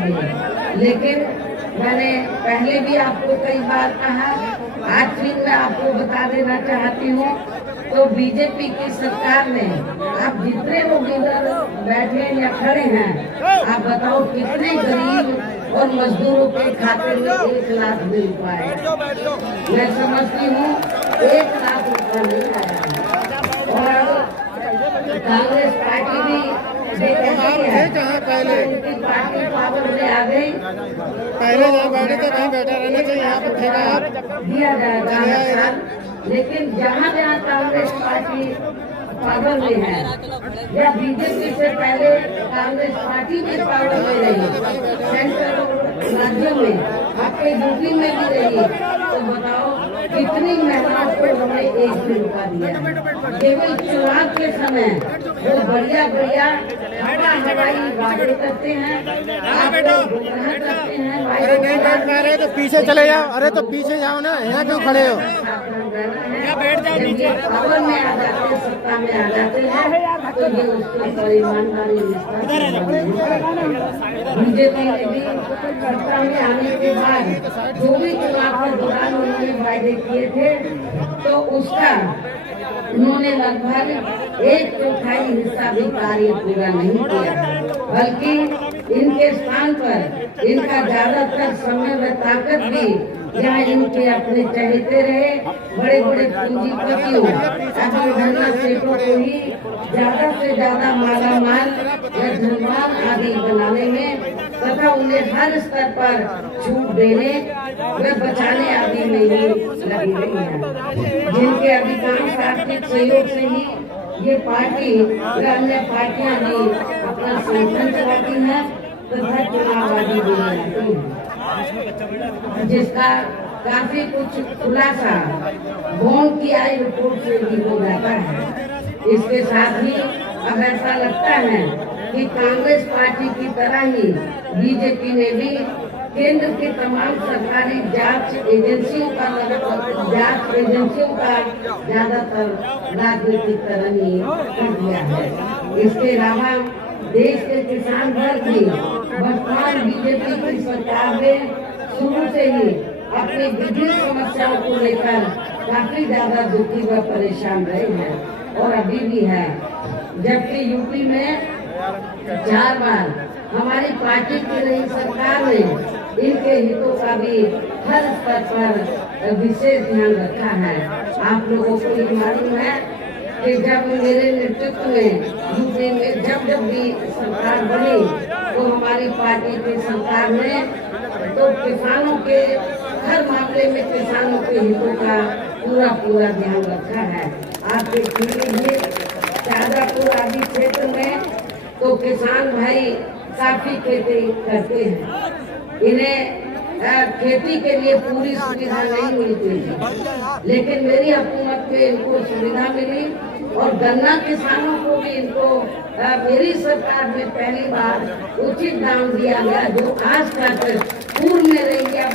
चाहिए। लेकिन मैंने पहले भी आपको कई बार कहा, आज फिर मैं आपको बता देना चाहती हूँ, तो बीजेपी की सरकार ने आप जितने लोग इधर बैठे या खड़े हैं, आप बताओ कितने गरीब और मजदूरों के खाते में 1 लाख मिल पाए। मैं समझती हूँ 1 लाख रुपया नहीं आया है। और कांग्रेस पार्टी भी पहले उनकी पार्टी पावर में आ गई, पहले जहाँ बैठे थे वहीं बैठा रहना चाहिए, यहाँ पर ठेका आप दिया जाएगा हर साल। लेकिन जहाँ जहाँ कांग्रेस पार्टी पावर में है या बीजेपी से पहले कांग्रेस पार्टी भी पावर में रही, सेंट्रल राज्यों में, आपके यूपी में भी रही, तो बताओ कितनी महिलाओं को उन्होंने 1 भी रुपया दिया। केवल चुनाव के समय वो बढ़िया बढ़िया हवाई वादे करते हैं, आपको गुमराह करते हैं। अरे नहीं बैठ पा रहे तो पीछे चले जाओ, अरे तो पीछे जाओ ना, यहाँ क्यों खड़े हो? बैठ जाओ नीचे। पावर में आ जाते हैं, सत्ता में आ जाते हैं, तो ये उसके पर ईमानदारी बीजेपी ने भी सत्ता में आने के बाद जो भी चुनाव के दौरान उन्होंने वायदे किए थे, तो उसका उन्होंने लगभग 1/4 हिस्सा भी कार्य पूरा नहीं किया, बल्कि इनके स्थान पर इनका ज्यादातर समय व ताकत भी यहाँ इनके अपने चहेते रहे बड़े बड़े पूंजीपतियों अपने धन्ना सेठों को ही ज्यादा से ज्यादा माला माल या धनवान आदि बनाने में तथा उन्हें हर स्तर पर छूट देने व बचाने आदि में ही लगी रही है, जिनके अधिकांश आर्थिक सहयोग से ही ये पार्टी व अन्य पार्टियां भी अपना संगठन चलाती हैं तथा चुनाव आदि भी लड़ती हैं, जिसका काफी कुछ खुलासा बॉन्ड की आई रिपोर्ट से भी हो जाता है। इसके साथ ही अब ऐसा लगता है कि कांग्रेस पार्टी की तरह ही बीजेपी ने भी केंद्र की तमाम सरकारी जांच एजेंसियों का ज्यादातर राजनीतिकरण ही कर दिया है। इसके अलावा देश के किसान वर्ग भी वर्तमान बीजेपी की सरकार में शुरू से ही अपनी विभिन्न समस्याओं को लेकर काफी ज्यादा दुखी व परेशान रहे हैं और अभी भी है। जबकि यूपी में 4 बार हमारी पार्टी की रही सरकार ने इनके हितों का भी हर स्तर पर विशेष ध्यान रखा है। आप लोगों को ये मालूम है कि जब मेरे नेतृत्व में यूपी में जब भी सरकार बनी तो हमारी पार्टी की सरकार ने तो किसानों के हर मामले में किसानों के हितों का पूरा ध्यान रखा है। आप देख लीजिए शाहजहांपुर आदि क्षेत्र में तो किसान भाई काफी खेती करते हैं, इन्हें खेती के लिए पूरी सुविधा नहीं मिलती थी, लेकिन मेरी हुकूमत में इनको सुविधा मिली और गन्ना किसानों को भी इनको मेरी सरकार में पहली बार उचित दाम दिया गया, जो आज तक पूर्व में रह गया।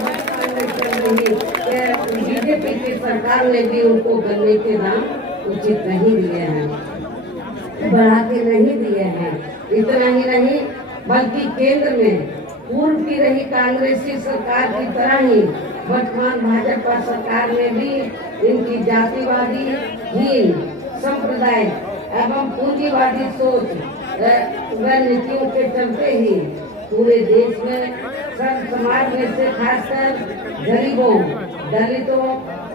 बीजेपी की सरकार ने भी उनको गन्ने के दाम उचित नहीं दिए हैं, बढ़ा के नहीं दिए हैं। इतना ही नहीं बल्कि केंद्र में पूर्व की रही कांग्रेसी सरकार की तरह ही वर्तमान भाजपा सरकार ने भी इनकी जातिवादी हीन संप्रदाय एवं पूंजीवादी सोच व नीतियों के चलते ही पूरे देश में सब समाज में से खासकर गरीबों, दलितों,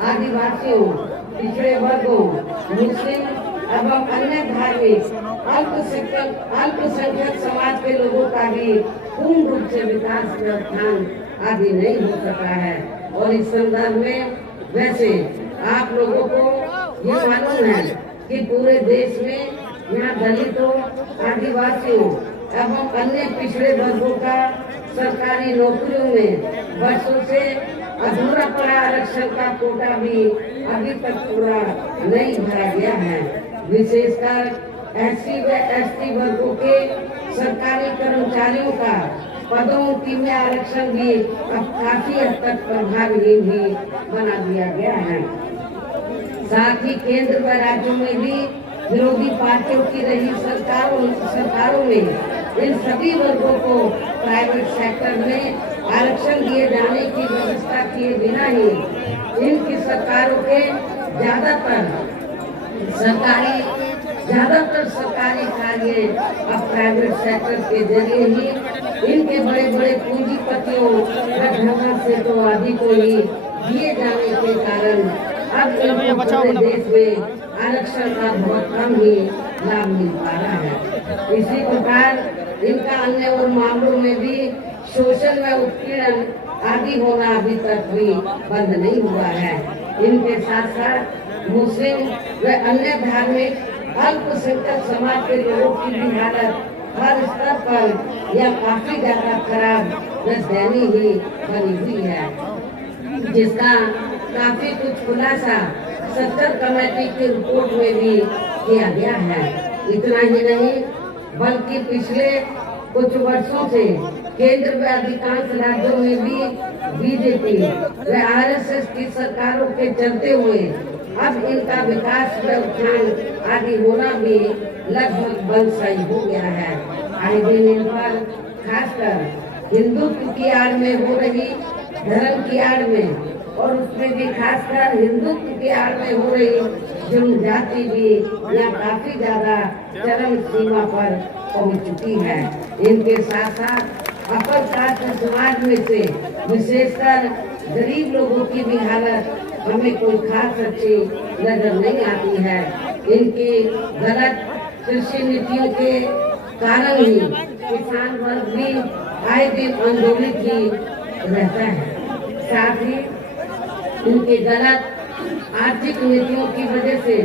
आदिवासियों, पिछड़े वर्गों, मुस्लिम एवं अन्य धार्मिक अल्पसंख्यक समाज के लोगों का भी पूर्ण रूप से विकास का उत्थान आदि नहीं हो सका है। और इस संदर्भ में वैसे आप लोगों को ये मालूम है कि पूरे देश में यहाँ दलितों, आदिवासियों एवं अन्य पिछड़े वर्गों का सरकारी नौकरियों में वर्षों से अधूरा पड़ा आरक्षण का कोटा भी अभी तक पूरा नहीं भरा गया है। विशेषकर SC व ST वर्गों के सरकारी कर्मचारियों का पदोन्नति में आरक्षण भी अब काफी हद तक प्रभावहीन भी बना दिया गया है। साथ ही केंद्र व राज्यों में भी विरोधी पार्टियों की रही सरकारों में इन सभी वर्गों को प्राइवेट सेक्टर में आरक्षण दिए जाने की व्यवस्था किए बिना ही इनकी सरकारों के ज्यादातर सरकारी कार्य अब प्राइवेट सेक्टर के जरिए ही इनके बड़े बड़े पूंजीपतियों व सेठों आदि को ही दिए जाने के कारण अब पूरे देश में आरक्षण का बहुत कम ही लाभ मिल पा रहा है। इसी प्रकार इनका अन्य और मामलों में भी शोषण व उत्पीड़न आदि होना अभी तक भी बंद नहीं हुआ है। इनके साथ साथ मुस्लिम व अन्य धार्मिक अल्पसंख्यक समाज के लोगों की भी हालत हर स्तर पर यह काफी ज्यादा खराब व दयनीय ही बनी हुई है, जिसका काफी कुछ खुलासा सत्तर कमेटी की रिपोर्ट में भी किया गया है। इतना ही नहीं बल्कि पिछले कुछ वर्षों से केंद्र व अधिकांश राज्यों में भी बीजेपी व आरएसएस की सरकारों के चलते हुए अब इनका विकास व उत्थान आदि होना भी लगभग बंद सही हो गया है। आए दिन इन पर खासकर हिंदुत्व की आड़ में हो रही धर्म की आड़ में और उसमें भी खासकर हिंदुत्व की आड़ में हो रही जनजाति भी यहाँ काफी ज्यादा चरम सीमा पर पहुंच चुकी है। इनके साथ साथ अपर कास्ट समाज में से विशेषकर गरीब लोगों की भी हालत हमें कोई खास अच्छी नजर नहीं आती है। इनकी गलत कृषि नीतियों के कारण ही किसान वर्ग भी आए दिन आंदोलित ही रहता है। साथ ही उनके गलत आर्थिक नीतियों की वजह से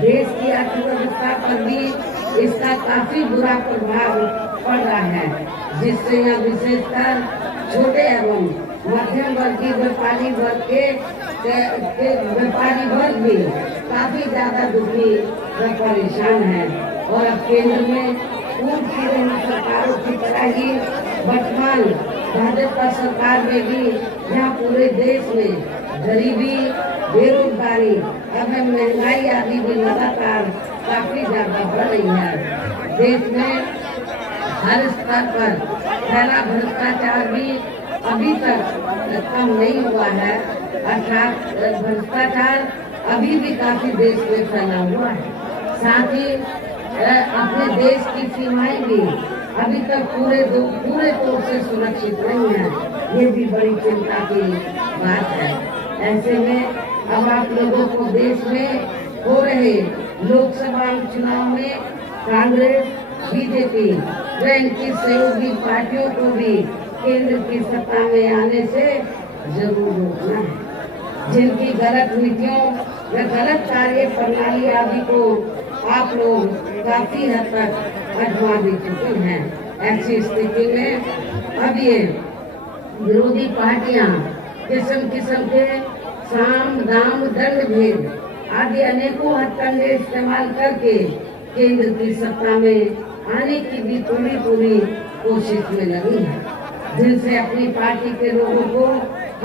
देश की अर्थव्यवस्था पर भी इसका काफी बुरा प्रभाव पड़ रहा है, जिससे यह विशेषकर छोटे एवं मध्यम वर्गीय व्यापारी वर्ग के व्यापारी वर्ग भी काफी ज्यादा दुखी व परेशान है। और अब केंद्र में पूर्व की रही सरकारों की तरह ही वर्तमान भाजपा सरकार में भी यहाँ पूरे देश में गरीबी, बेरोजगारी एवं महंगाई आदि भी लगातार काफी ज्यादा बढ़ रही है। देश में हर स्तर पर फैला भ्रष्टाचार भी अभी तक कम नहीं हुआ है, अर्थात भ्रष्टाचार अभी भी काफी देश में फैला हुआ है। साथ ही अपने देश की सीमाएं भी अभी तक पूरे तौर से सुरक्षित नहीं है। ये भी बड़ी चिंता की बात है। ऐसे में अब आप लोगों को देश में हो रहे लोकसभा चुनाव में कांग्रेस, बीजेपी व इनकी सहयोगी पार्टियों को भी केंद्र की सत्ता में आने से जरूर रोकना है। जिनकी गलत नीतियों व गलत कार्य प्रणाली आदि को आप लोग काफी हद तक आजमा भी चुके हैं। ऐसी स्थिति में अब ये विरोधी पार्टियां किस्म किस्म के साम दाम दंड भेद आदि अनेकों हथकंडे इस्तेमाल करके केंद्र की सत्ता में आने की भी पूरी कोशिश में लगी है, जिनसे अपनी पार्टी के लोगों को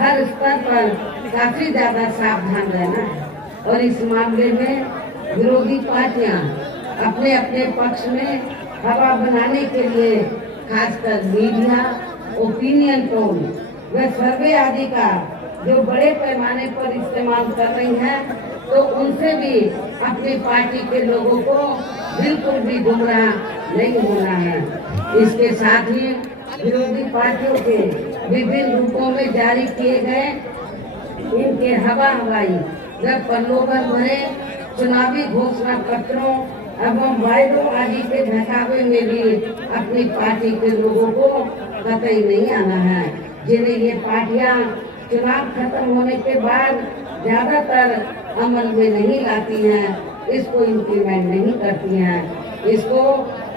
हर स्तर पर काफी ज्यादा सावधान रहना है। और इस मामले में विरोधी पार्टियां अपने अपने पक्ष में हवा बनाने के लिए खासकर मीडिया, ओपिनियन पोल व सर्वे आदि का जो बड़े पैमाने पर इस्तेमाल कर रही हैं, तो उनसे भी अपनी पार्टी के लोगों को बिल्कुल भी गुमराह नहीं होना है। इसके साथ ही विरोधी पार्टियों के विभिन्न रूपों में जारी किए गए इनके हवाई व प्रलोभन भरे चुनावी घोषणा पत्रों एवं वायदों आदि के बहकावे में भी अपनी पार्टी के लोगों को कतई नहीं आना है, जिन्हें ये पार्टियां चुनाव खत्म होने के बाद ज्यादातर अमल में नहीं लाती हैं, इसको इम्प्लीमेंट नहीं करती हैं, इसको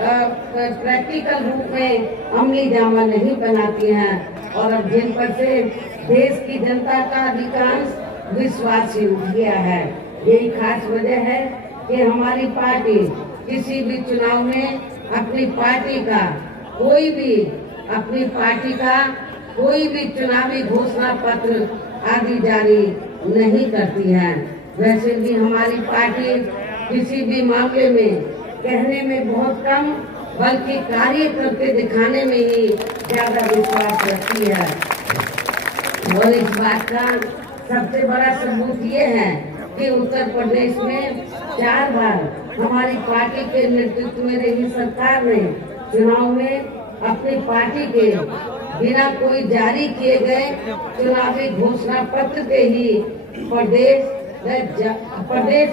प्रैक्टिकल रूप में अमली जामा नहीं बनाती हैं। और अब जिन पर से देश की जनता का अधिकांश विश्वास ही उठ गया है। यही खास वजह है कि हमारी पार्टी किसी भी चुनाव में अपनी पार्टी का कोई भी चुनावी घोषणा पत्र आदि जारी नहीं करती है। वैसे भी हमारी पार्टी किसी भी मामले में कहने में बहुत कम बल्कि कार्य करके दिखाने में ही ज्यादा विश्वास रखती है। और इस बात का सबसे बड़ा सबूत ये है कि उत्तर प्रदेश में 4 बार हमारी पार्टी के नेतृत्व में रही सरकार ने चुनाव में अपनी पार्टी के बिना कोई जारी किए गए चुनावी घोषणा पत्र के ही प्रदेश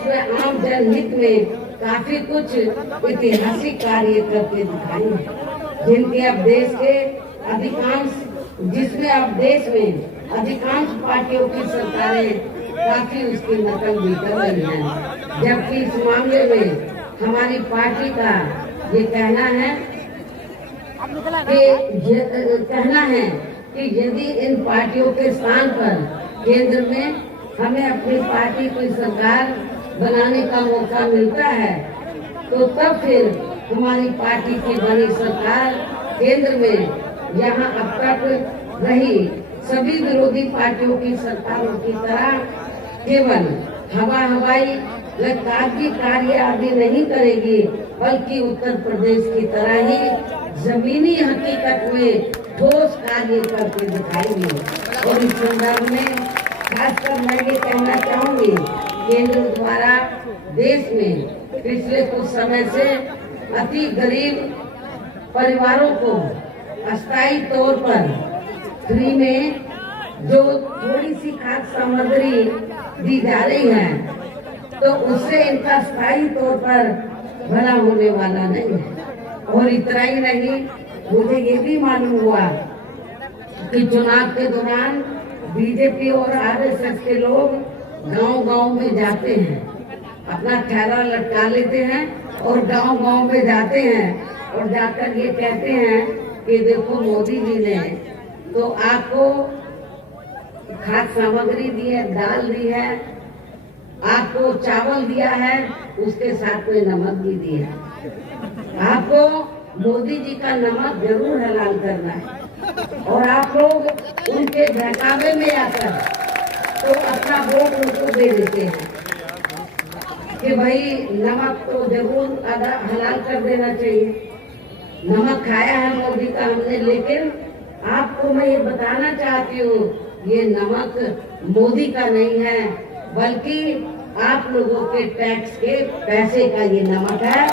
में आम जनहित में काफी कुछ ऐतिहासिक कार्य करके दिखाए हैं, जिनके अब देश में अधिकांश पार्टियों की सरकारें काफी उसकी नकल भी कर रही हैं। जबकि इस मामले में हमारी पार्टी का ये कहना है कि यदि इन पार्टियों के स्थान पर केंद्र में हमें अपनी पार्टी की सरकार बनाने का मौका मिलता है तो तब फिर हमारी पार्टी की बनी सरकार केंद्र में यहाँ अब तक रही सभी विरोधी पार्टियों की सरकारों की तरह केवल हवाई व कागजी कार्य आदि नहीं करेगी, बल्कि उत्तर प्रदेश की तरह ही जमीनी हकीकत में ठोस कार्य करके दिखाएगी। और इस संदर्भ में खासकर मैं ये कहना चाहूंगी, केंद्र द्वारा देश में पिछले कुछ समय से अति गरीब परिवारों को अस्थायी तौर पर फ्री में जो थोड़ी सी खाद्य सामग्री दी जा रही है, तो उससे इनका स्थायी तौर पर भला होने वाला नहीं है। और इतना ही नहीं, मुझे ये भी मालूम हुआ कि चुनाव के दौरान बीजेपी और आरएसएस के लोग गांव-गांव में जाते हैं, अपना थैला लटका लेते हैं और गांव-गांव में जाते हैं और जाकर ये कहते हैं कि देखो मोदी जी ने तो आपको खाद्य सामग्री दी है, दाल दी है, आपको चावल दिया है, उसके साथ में नमक भी दिया है। आपको मोदी जी का नमक जरूर हलाल करना है। और आप लोग उनके बहकावे में आकर तो अपना वोट उनको दे देते हैं कि भाई नमक तो जरूर आधा हलाल कर देना चाहिए। नमक खाया है मोदी का हमने, लेकिन आपको मैं ये बताना चाहती हूँ, ये नमक मोदी का नहीं है, बल्कि आप लोगों के टैक्स के पैसे का ये नमक है।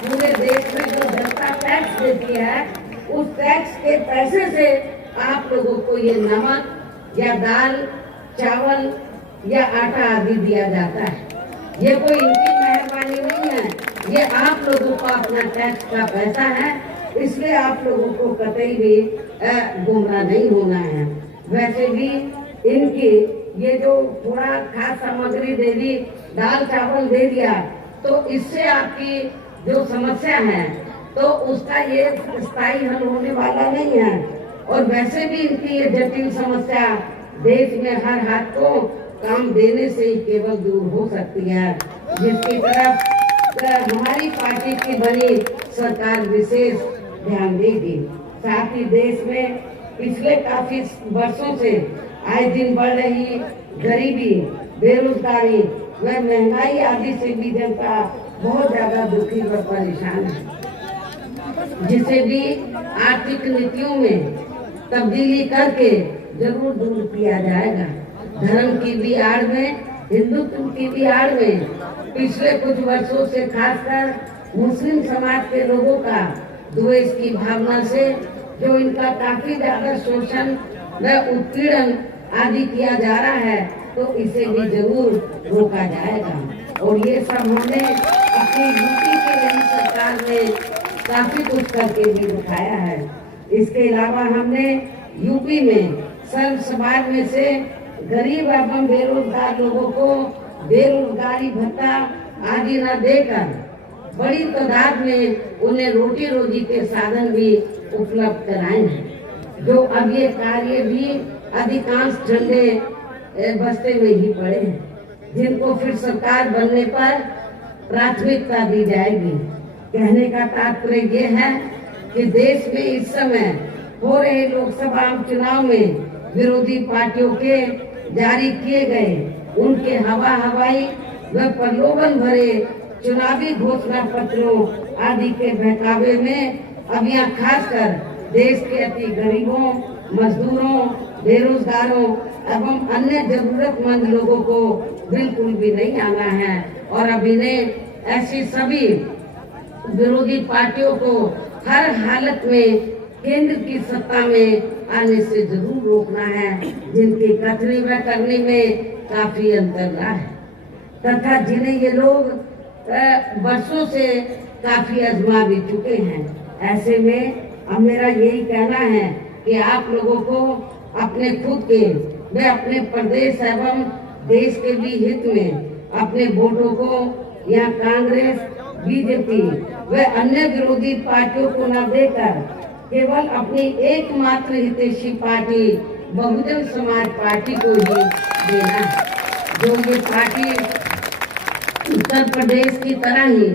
पूरे देश में जो जनता टैक्स देती है, उस टैक्स के पैसे से आप लोगों को ये नमक या दाल, चावल या आटा आदि दिया जाता है। ये कोई इनकी मेहरबानी नहीं है, ये आप लोगों का अपना टैक्स का पैसा है, इसलिए आप लोगों को कतई भी गुमराह नहीं होना है। वैसे भी इनकी ये जो थोड़ा खाद्य सामग्री दे दी, दाल चावल दे दिया, तो इससे आपकी जो समस्या है तो उसका ये स्थायी हल होने वाला नहीं है। और वैसे भी इनकी ये जटिल समस्या देश में हर हाथ को काम देने से ही केवल दूर हो सकती है, जिसकी तरफ हमारी पार्टी की बनी सरकार विशेष ध्यान देगी। साथ ही देश में पिछले काफी वर्षों से आए दिन बढ़ रही गरीबी, बेरोजगारी व महंगाई आदि से भी जनता बहुत ज्यादा दुखी व परेशान है, जिसे भी आर्थिक नीतियों में तब्दीली करके जरूर दूर किया जाएगा। धर्म की भी आड़ में, हिंदुत्व की भी आड़ में पिछले कुछ वर्षों से खासकर मुस्लिम समाज के लोगों का द्वेष की भावना से जो इनका काफी ज्यादा शोषण व उत्पीड़न आदि किया जा रहा है, तो इसे भी जरूर रोका जाएगा। और ये सब हमने अपनी यूपी के नई सरकार में काफी कुछ करके भी दिखाया है। इसके अलावा हमने यूपी में सर्व समाज में से गरीब एवं बेरोजगार लोगों को बेरोजगारी भत्ता आदि न देकर बड़ी तादाद में उन्हें रोटी रोजी के साधन भी उपलब्ध कराए हैं। जो अब ये कार्य भी अधिकांश ठंडे बस्ते में ही पड़े हैं, जिनको फिर सरकार बनने पर प्राथमिकता दी जाएगी। कहने का तात्पर्य ये है कि देश में इस समय हो रहे लोकसभा चुनाव में विरोधी पार्टियों के जारी किए गए उनके हवाई व प्रलोभन भरे चुनावी घोषणा पत्रों आदि के बहकावे में अब यहाँ खासकर देश के अति गरीबों, मजदूरों, बेरोजगारों एवं अन्य जरूरतमंद लोगों को बिल्कुल भी नहीं आना है और अब इन्हें ऐसी सभी विरोधी पार्टियों को हर हालत में केंद्र की सत्ता में आने से जरूर रोकना है, जिनकी कथनी व करनी में काफी अंतर रहा है तथा जिन्हें ये लोग वर्षों से काफी आजमा भी चुके हैं। ऐसे में अब मेरा यही कहना है कि आप लोगों को अपने खुद के व अपने प्रदेश एवं देश के भी हित में अपने वोटों को यहाँ कांग्रेस, बीजेपी व अन्य विरोधी पार्टियों को न देकर केवल अपनी एकमात्र हितैषी पार्टी बहुजन समाज पार्टी को ही देना है। जो ये पार्टी उत्तर प्रदेश की तरह ही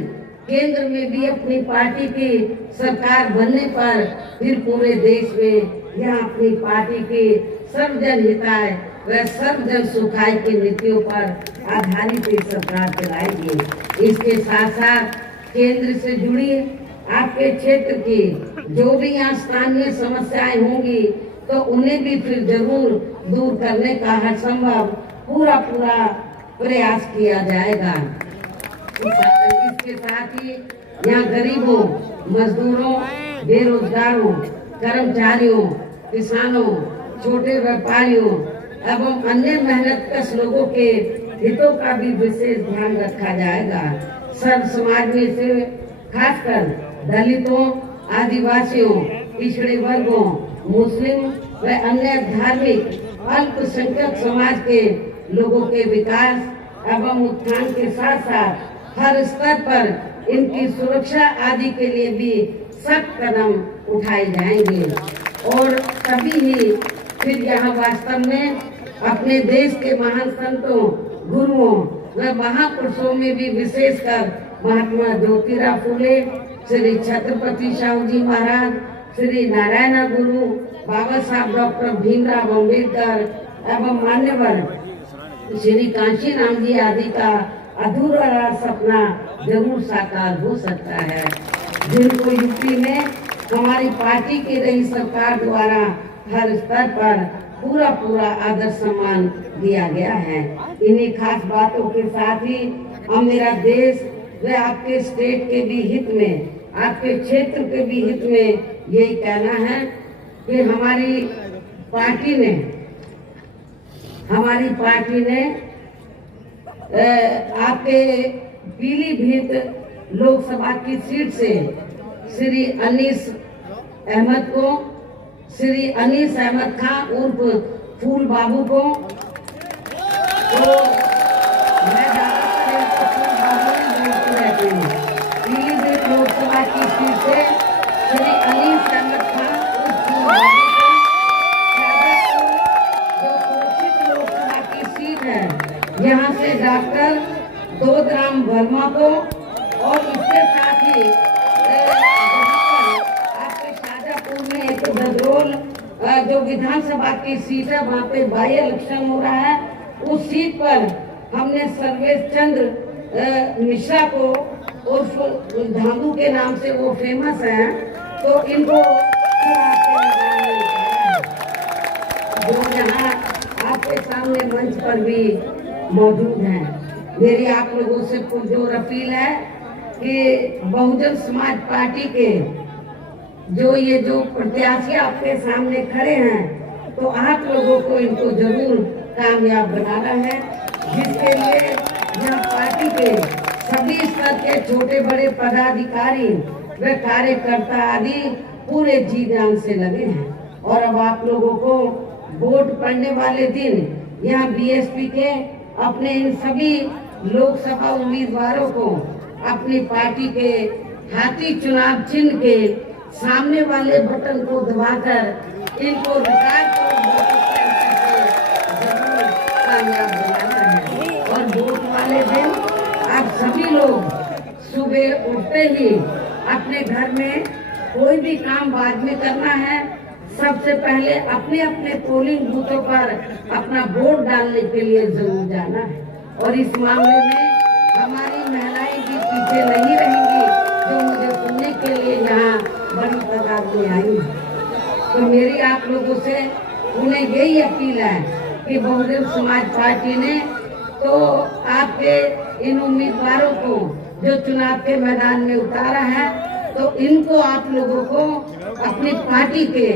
केंद्र में भी अपनी पार्टी की सरकार बनने पर फिर पूरे देश में यहाँ अपनी पार्टी की सर्वजन हिताय व सर्वजन सुखाय की नीतियों पर आधारित सरकार चलाएगी। इसके साथ साथ केंद्र से जुड़ी आपके क्षेत्र की जो भी यहाँ स्थानीय समस्याएं होंगी तो उन्हें भी फिर जरूर दूर करने का हर संभव पूरा प्रयास किया जाएगा। इसके साथ ही यहाँ गरीबों, मजदूरों, बेरोजगारों, कर्मचारियों, किसानों, छोटे व्यापारियों एवं अन्य मेहनतकश लोगों के हितों का भी विशेष ध्यान रखा जाएगा। सर्व समाज में से खासकर दलितों, आदिवासियों, पिछड़े वर्गों, मुस्लिम व अन्य धार्मिक अल्पसंख्यक समाज के लोगों के विकास एवं उत्थान के साथ साथ हर स्तर पर इनकी सुरक्षा आदि के लिए भी सख्त कदम उठाए जाएंगे और तभी ही फिर यहाँ वास्तव में अपने देश के महान संतों, गुरुओं व महापुरुषों में भी विशेषकर महात्मा ज्योतिराव फूले, श्री छत्रपति शाहू जी महाराज, श्री नारायण गुरु, बाबा साहब डॉक्टर भीमराव अम्बेडकर एवं मान्यवर श्री कांशीराम जी आदि का अधूरा सपना जरूर साकार हो सकता है, जिनको यूपी में हमारी पार्टी की रही सरकार द्वारा हर स्तर पर पूरा आदर सम्मान दिया गया है। इन्हीं खास बातों के साथ ही हम मेरा देश व आपके स्टेट के भी हित में, आपके क्षेत्र के भी हित में यही कहना है कि हमारी पार्टी ने आपके पीलीभीत लोकसभा की सीट से श्री अनीस अहमद खान उर्फ फूल बाबू को मैं पीलीभीत लोकसभा की सीट से श्री अनीस अहमद खान उर्फ फूल बाबू को, जो सुरक्षित लोकसभा की सीट है, यहाँ से डॉक्टर दोदराम वर्मा को और इसके साथ ही आपके शाजापुर में एक बदरोल जो विधानसभा की सीट है, वहाँ पे बाई इलेक्शन हो रहा है। उस सीट पर हमने सर्वेश चंद्र मिश्रा को उर्फ धामू के नाम से वो फेमस हैं, तो इनको जो यहाँ आपके सामने मंच पर भी मौजूद हैं। मेरी आप लोगों से पुरजोर अपील है कि बहुजन समाज पार्टी के जो प्रत्याशी आपके सामने खड़े हैं, तो आप लोगों को इनको जरूर कामयाब बनाना है, जिसके लिए यहाँ पार्टी के सभी स्तर के छोटे बड़े पदाधिकारी व कार्यकर्ता आदि पूरे जी जान से लगे हैं। और अब आप लोगों को वोट पड़ने वाले दिन यहाँ बीएसपी के अपने इन सभी लोकसभा उम्मीदवारों को अपनी पार्टी के हाथी चुनाव चिन्ह के सामने वाले बटन को दबाकर इनको विकास जरूर कामयाब बनाना है। और वोट वाले दिन आप सभी लोग सुबह उठते ही अपने घर में कोई भी काम बाद में करना है, सबसे पहले अपने अपने पोलिंग बूथों पर अपना वोट डालने के लिए जरूर जाना है। और इस मामले में हमारी महिलाएं भी पीछे नहीं रहेंगी, जो मुझे सुनने के लिए यहाँ बड़ी तादाद में आई है। तो मेरी आप लोगों से उन्हें यही अपील है कि बहुजन समाज पार्टी ने तो आपके इन उम्मीदवारों को जो चुनाव के मैदान में उतारा है, तो इनको आप लोगों को अपनी पार्टी के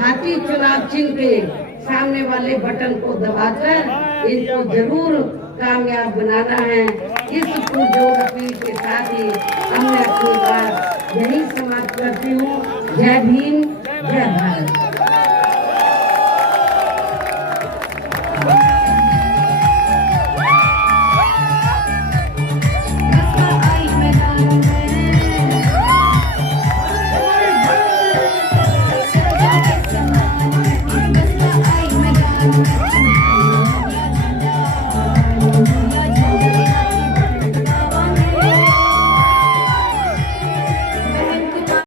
हाथी चुनाव चिन्ह के सामने वाले बटन को दबाकर इनको जरूर कामयाब बनाना है। इस पुरजोर अपील के साथ ही हमने अपनी बात यही समाप्त करती हूँ। जय भीम, जय भारत।